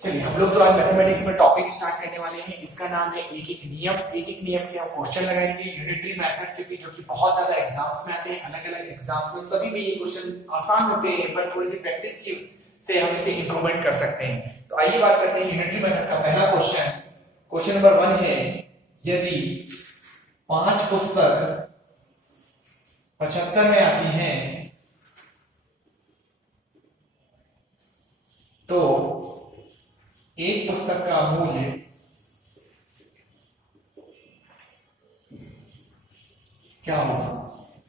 चलिए हम लोग तो आज मैथमेटिक्स में टॉपिक स्टार्ट करने वाले हैं। इसका नाम है एक एक नियम। एक एक नियम के हम क्वेश्चन लगाएंगे यूनिटरी मेथड के, जो कि बहुत ज्यादा एग्जाम्स में आते हैं। अलग अलग एग्जाम्स में सभी में ये क्वेश्चन आसान होते हैं, पर थोड़ी सी प्रैक्टिस की से हम इसे इंप्रूवमेंट कर सकते हैं। तो आइए बात करते हैं यूनिटरी मेथड का पहला क्वेश्चन। क्वेश्चन नंबर 1 है, यदि 5 पुस्तक 75 में आती हैं तो एक पुस्तक का मूल्य क्या होगा?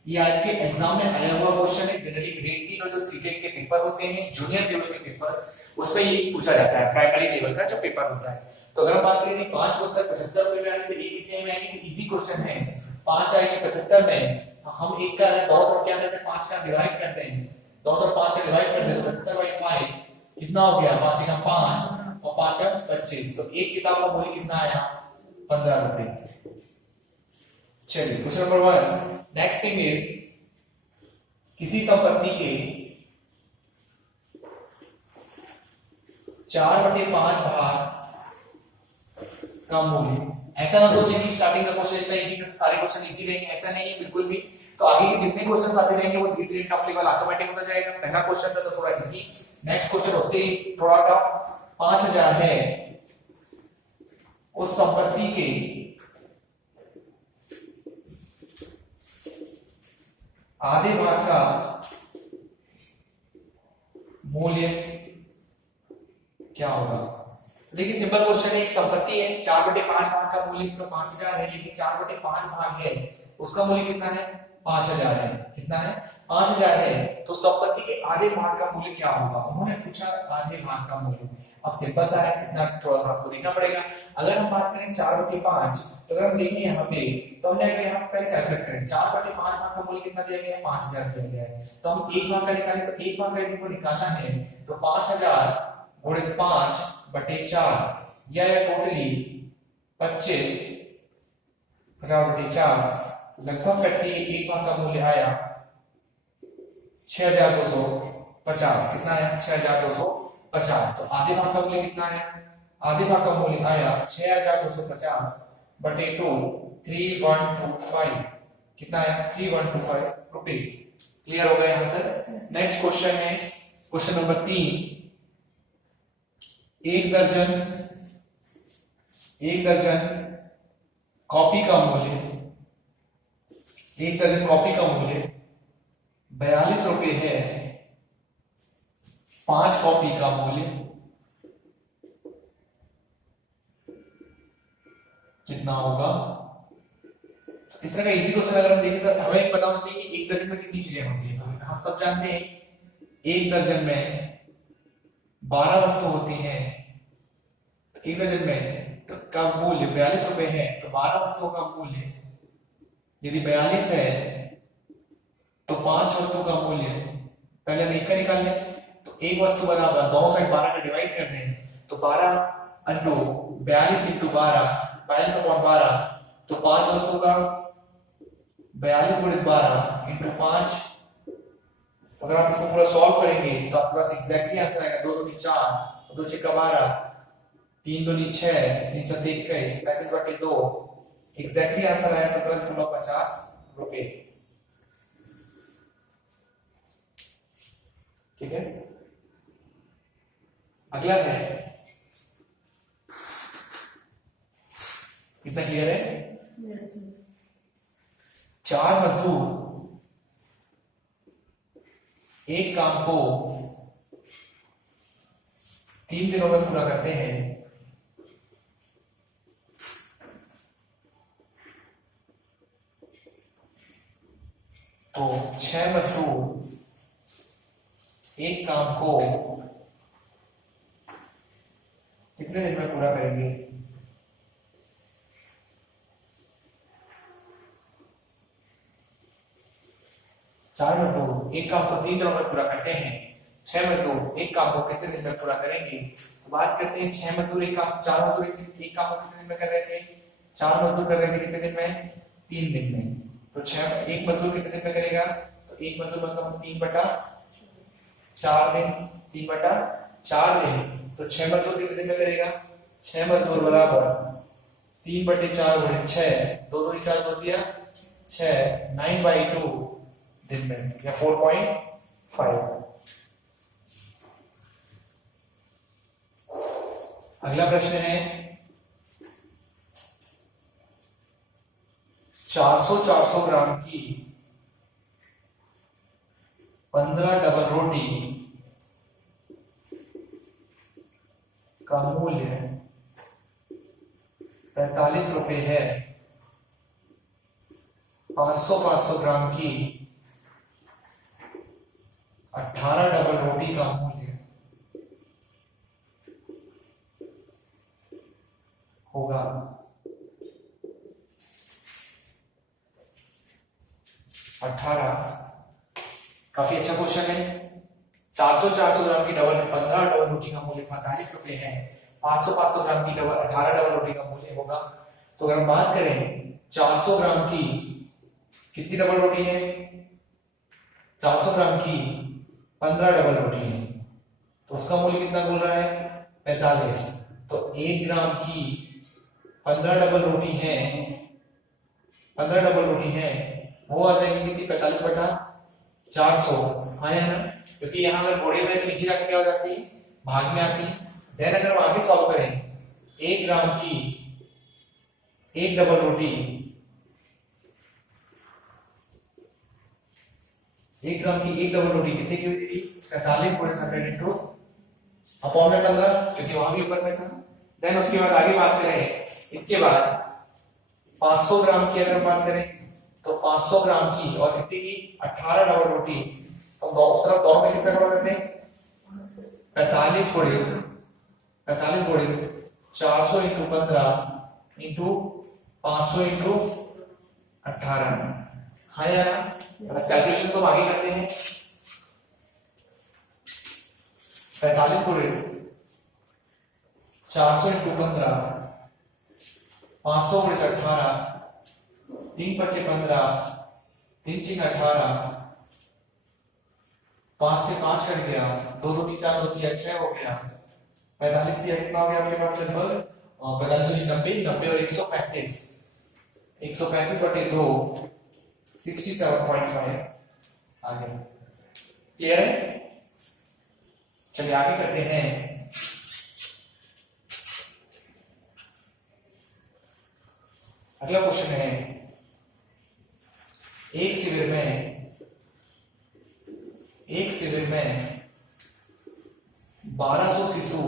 ये आपके एग्जाम में आया हुआ क्वेश्चन है। जनरली ग्रेड 3 और जो सीटेट के पेपर होते हैं, जूनियर लेवल के पेपर, उसमें ये पूछा जाता है, प्राइमरी लेवल का जो पेपर होता है। तो अगर हम बात करें 5 पुस्तक 75 रुपए में आने तो एक कितने में आएगी? इजी क्वेश्चन है। 5 आएगी 75 में, तो हम एक का दो तरफ क्या करते हैं, 5 का डिवाइड करते हैं, दो तरफ 5 का डिवाइड करते हैं, 75/5 कितना हो गया? 5 का 5 और 5 का 25। तो एक किताब का मूल्य कितना आया? 15 रुपए। चलिए question number 1, next thing is, किसी संपत्ति के 4/5 भाग का मूल्य, ऐसा ना सोचें कि स्टार्टिंग का क्वेश्चन इतना इजी है तो सारे क्वेश्चन इजी रहेंगे, ऐसा नहीं है बिल्कुल भी। तो आगे के जितने क्वेश्चन आते जाएंगे वो धीरे धीरे टफ लेवल ऑटोमेटिक होता जाएगा। पहला क्वेश्चन था तो थोड़ा इजी, नेक्स्ट क्वेश्चन उससे थोड़ा टफ। 5000 है, उस संपत्ति के आधे भाग का मूल्य क्या होगा? देखिए सिंपल क्वेश्चन है, एक संपत्ति है, 4/5 भाग का मूल्य इसका 5000 है, लेकिन 4/5 भाग है उसका मूल्य कितना है? 5000 है। कितना है? 5000 है। तो संपत्ति के आधे भाग का मूल्य क्या होगा? उन्होंने पूछा आधे भाग का मूल्य। अब सिंपल सा है, कितना थोड़ा सा आपको देखना पड़ेगा। अगर हम बात करें 4/5, तो अगर हम देखें यहाँ पे, तो हमने यहाँ पहले कैलकुलेट करें, 4/5 भाग का मूल्य कितना दिया गया है? 5000 दिया गया है। तो हम एक भाग का निकालें, तो एक भाग का यदि को निकालना है तो 5000 गुणित 5/4 या टोटली 25 50/4 लगभग करके एक भाग का मूल्य आया 6250। कितना है? 6250। तो आधे भाग का मूल्य कितना है? आधे भाग का मूल्य आया 6250/2 3125। कितना है? 3125 रुपए। क्लियर हो गया यहां तक? नेक्स्ट क्वेश्चन है क्वेश्चन नंबर 3, एक दर्जन कॉपी का मूल्य, एक दर्जन कॉपी का मूल्य 42 रुपए है। 5 कॉपी का मूल्य कितना होगा? इस तरह का इजी क्वेश्चन अगर हम देखें तो हमें पता होना चाहिए कि एक दर्जन में कितनी चीजें होती है। तो हम सब जानते हैं एक दर्जन में 12 वस्तु होती हैं। एक दर्जन में तो का मूल्य 42 रुपए है, तो 12 वस्तुओं का मूल्य यदि 42 है तो 5 वस्तु का मूल्य, पहले हम एक का निकाल लें, तो एक वस्तु बराबर दोनों साइड 12 का डिवाइड कर दें, तो 12 इंटू 42 इंटू 12 42/12, तो 5 वस्तु का 42 गुणित 12 इंटू 5। अगर आप इसको पूरा सॉल्व करेंगे तो आपके पास एग्जैक्टली आंसर आएगा 2 दूनी 4, 2 6 12, 3 दूनी 6, 3 7 21, 35/2। एग्जैक्टली आंसर आया 17.50 रुपए। ठीक है, अगला है, कितना क्लियर है? Yes. 4 मजदूर एक काम को 3 दिनों में पूरा करते हैं, तो 6 मजदूर एक काम को कितने दिन में पूरा करेंगे? 4 मजदूर एक काम को 3 दिनों में पूरा करते हैं, 6 मजदूर एक काम को कितने दिन में पूरा करेंगे? तो बात करते हैं 6 मजदूर एक काम, 4 मजदूर एक काम को कितने दिन में कर रहे थे? 4 मजदूर कर रहे थे कितने दिन में? 3 दिन में। तो 6 एक मजदूर कितने दिन में करेगा? तो एक मजदूर मतलब 3/4 दिन, 3/4 दिन तो 6 मजदूर कितने दिन में करेगा? 6 मजदूर बराबर 3/4 गुणे 6, 2 दूनी 4 कर दिया 6, 9/2 दिन में या 4.5। अगला प्रश्न है 400 ग्राम की 15 डबल रोटी का मूल्य 45 रुपए है। 500 ग्राम की 18 डबल रोटी का मूल्य होगा 18। काफी अच्छा क्वेश्चन है। 400 ग्राम की 15 डबल रोटी का मूल्य 45 रुपए है। 500 ग्राम की 18 डबल रोटी का मूल्य होगा। तो अगर हम बात करें 400 ग्राम की कितनी डबल रोटी है? 400 ग्राम की 15 डबल रोटी है, तो उसका मूल्य कितना बोल रहा है? 45। तो 1 ग्राम की 15 डबल रोटी है, 15 डबल रोटी है, वो आ जाएगी कितनी? 45/400। हाँ है ना, क्योंकि यहाँ अगर घोड़े में तो नीचे जाके क्या हो जाती है? भाग में आती है। देन अगर हम आगे सॉल्व करें 1 ग्राम की 1 डबल रोटी, 1 ग्राम की 1 डबल रोटी कितने की हुई थी? 45/100 इंटू अपॉन में 15, क्योंकि वहां भी ऊपर में था। देन उसके बाद आगे बात करें, इसके बाद 500 ग्राम की अगर बात करें तो 500 ग्राम की और कितनी की? 18 डबल रोटी। तो उस तरफ दो में कितना करोड़ करते हैं? 45 गुणित 400 इंटू 15 इंटू 500 इंटू 18। हाँ यार, कैलकुलेशन तो आगे करते हैं। 45 गुणित 400 इंटू 15, 500 गुणित 18, 3×5 15, 3×6 18, 5 से 5 कट गया, 2 2 4 2 3 6 हो गया। 45 दिया कितना हो गया आपके पास? लगभग 45 90 90 और 135, 135/2 67.5 आ गया। क्लियर है? चलिए आगे करते हैं। अगला क्वेश्चन है एक शिविर में 1200 शिशु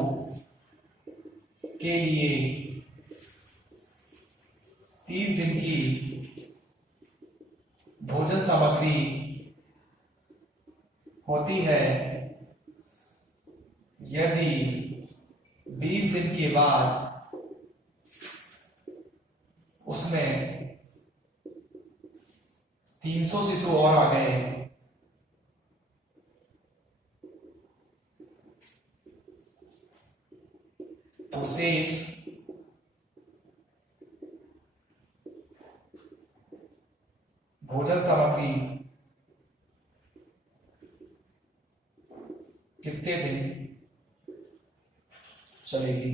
के लिए 30 दिन की भोजन सामग्री होती है। यदि 20 दिन के बाद उसमें 300 शिशु और आ गए तो शेष भोजन सामग्री कितने दिन चलेगी?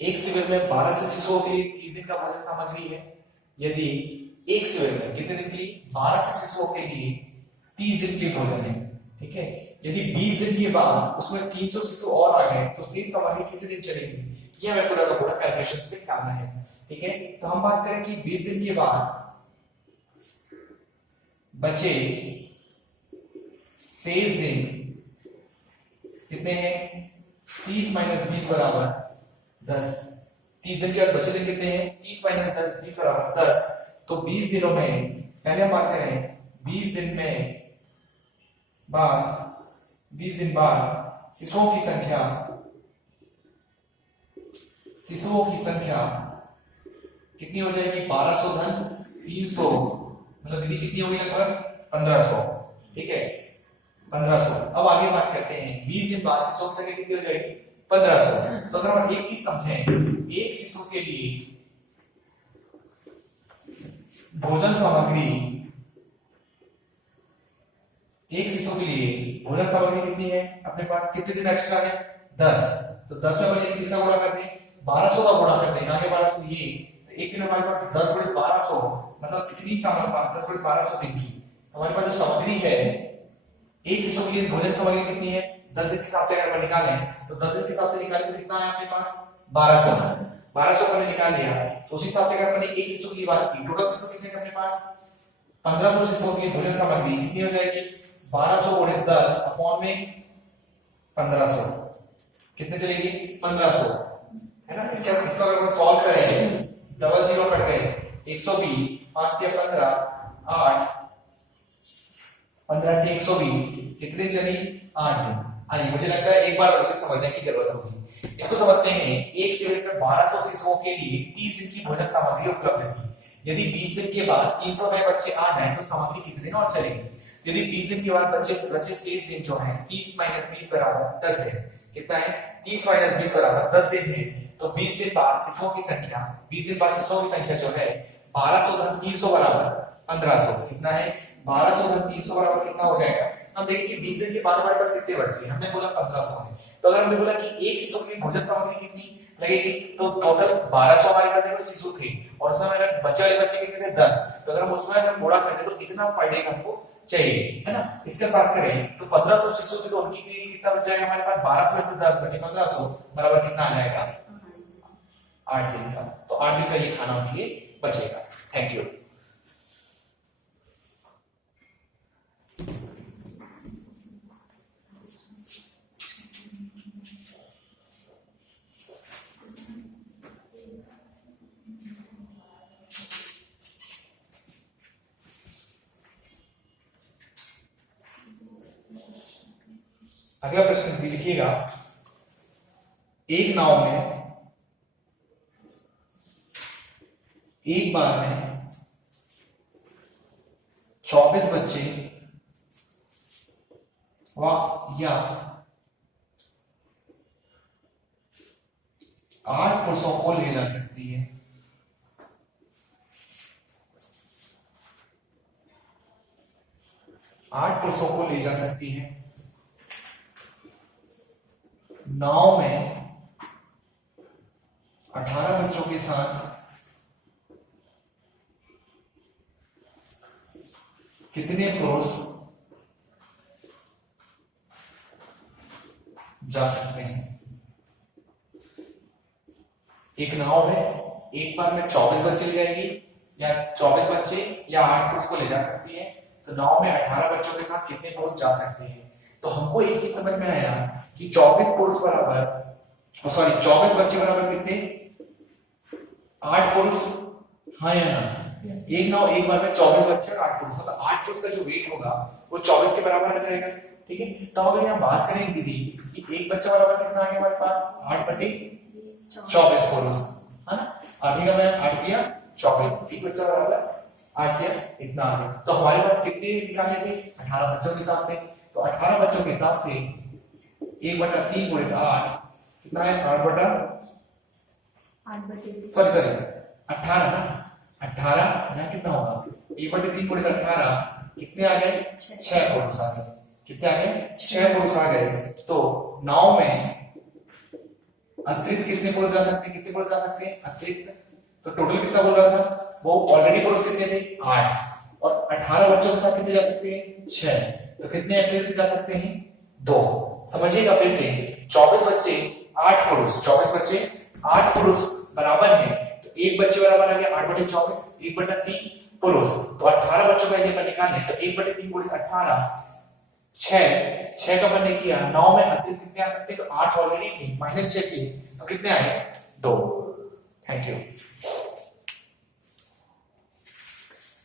एक शिविर में 1200 शिशुओं के लिए 30 दिन का भोजन सामग्री है। यदि एक शिविर में कितने दिन के लिए? 1200 शिशुओं के लिए 30 दिन के लिए भोजन है, ठीक है। यदि 20 दिन के बाद उसमें 300 शिशु और आ गए तो शेष सामग्री कितने दिन चलेगी? ये हमें पूरा का पूरा कैलकुलेशन पे करना है, ठीक है। तो हम बात करें कि 20 दिन के बाद बचे शेष दिन कितने हैं? 30 - 20 बराबर 10। 30 दिन के बाद बचे दिन कितने हैं? 30 - 20 बराबर 10। तो 20 दिनों में पहले हम बात करें 20 दिन बाद शिशुओं की संख्या कितनी हो जाएगी? 1200 धन 300, मतलब दीदी कितनी होगी? लगभग 1500, ठीक है, 1500। अब आगे बात करते हैं 20 दिन बाद शिशुओं की संख्या कितनी हो जाएगी? 1500। तो अगर हम एक चीज समझें, एक शिशु के लिए भोजन सामग्री कितनी है अपने पास? कितने दिन एक्स्ट्रा है? 10। तो 10 में अपन किसका गुणा कर दें, 1200 का गुणा कर दें, यहाँ के 1200 ये, तो एक दिन हमारे पास 10 गुणे 1200 मतलब कितनी सामग्री, 10 गुणे 1200 दिन की हमारे पास जो सामग्री है एक शिशु के लिए भोजन सामग्री कितनी है 10 दिन के हिसाब से अगर अपन निकालें तो 10 दिन के हिसाब से निकालें तो कितना है अपने पास 1200 अपन ने निकाल लिया। तो उसी हिसाब से अगर अपन एक शिशु की बात की, टोटल शिशु कितने हैं अपने पास 1500 शिशुओं के लिए भोजन सामग्री कितनी हो जाएगी 1200 गुणे 10 अपॉन में 1500 कितने चलेगी 1500 है ना। इसका अगर हम सॉल्व करेंगे डबल जीरो कट गए 120 5 दिया 15 8 15 120 कितने चली 8 दिन। आइए मुझे लगता है एक बार और इसे समझने की जरूरत होगी। इसको समझते हैं एक शिविर में 1200 शिशुओं के लिए 30 दिन की भोजन सामग्री उपलब्ध थी। यदि 20 दिन के बाद 300 नए बच्चे आ जाएं तो सामग्री कितने दिन और चलेगी। यदि 20 दिन के बाद बचे शेष दिन जो है 30 - 20 बराबर 10 दिन कितना है 30 - 20 बराबर 10 दिन है। तो 20 दिन बाद शिशुओं की संख्या 20 दिन बाद शिशुओं की संख्या जो है 1200 + 300 बराबर 1500 कितना है 1200 + 300 बराबर कितना हो जाएगा। हम देखें कि 20 दिन के बाद हमारे पास कितने बचे, हमने बोला 1500 है। तो अगर हमने बोला कि एक शिशु के लिए भोजन सामग्री कितनी लगेगी तो टोटल 1200 हमारे पास देखो शिशु थे और उसमें हमारे बचे वाले बच्चे कितने थे 10। तो अगर हम उसमें अगर गुणा करते तो कितना पर डे हमको चाहिए है ना। इसके बात करें तो 1500 शिशु थे तो उनके लिए कितना बच जाएगा हमारे पास 1200 × 10 बटे 1500 बराबर कितना आ जाएगा 8 दिन का। तो 8 दिन का ये खाना उनके लिए बचेगा। Thank you. अगला प्रश्न लिखिएगा एक नाव में एक बार में 24 बच्चे या 8 पुरुषों को ले जा सकती है। आठ पुरुषों को ले जा सकती है। नाव में 18 बच्चों के साथ कितने पुरुष जा सकते हैं। एक नाव है एक बार में 24 बच्चे ले जाएगी या 24 बच्चे या 8 पुरुष को ले जा सकती है। तो नाव में 18 बच्चों के साथ कितने पुरुष जा सकते हैं। तो हमको एक ही समझ में आया कि 24 पुरुष बराबर 24 बच्चे बराबर कितने 8 पुरुष, हाँ या ना। एक नाव एक बार में 24 बच्चे और 8 पुरुष, मतलब 8 पुरुष का जो वेट होगा वो 24 के बराबर आ जाएगा। ठीक है। तो अगर यहाँ बात करें दीदी कि एक बच्चा बराबर कितना आ गया हमारे पास 8/24 पुरुष है ना। 8 का मैं 8 किया 24 एक बच्चा बराबर 8 किया इतना आ गया। तो हमारे पास कितने निकाले थे 18 बच्चों के हिसाब से। तो 18 बच्चों के हिसाब से 1/3 × 8 कितना है 18 ना 18 यहाँ कितना होगा 1/3 × 18 कितने आ गए 6 पुरुष आ गए। कितने आ गए 6 पुरुष आ गए। तो नाव में अतिरिक्त कितने पुरुष जा सकते हैं, कितने पुरुष जा सकते हैं अतिरिक्त। तो टोटल कितना बोल रहा था वो ऑलरेडी पुरुष कितने थे 8 और 18 बच्चों के साथ कितने जा सकते हैं 6। तो कितने अतिरिक्त जा सकते हैं 2। समझिएगा फिर से 24 बच्चे 8 पुरुष 24 बच्चे 8 पुरुष बराबर है। तो एक बच्चे बराबर आ गया 8/24 1/3 पुरुष। तो 18 बच्चों का यदि अपन निकालें तो 1/3 × 18 6 का मैंने किया। 9 में अतिरिक्त कितने आ सकते हैं तो 8 ऑलरेडी थे -6 थे तो कितने आए 2। Thank you.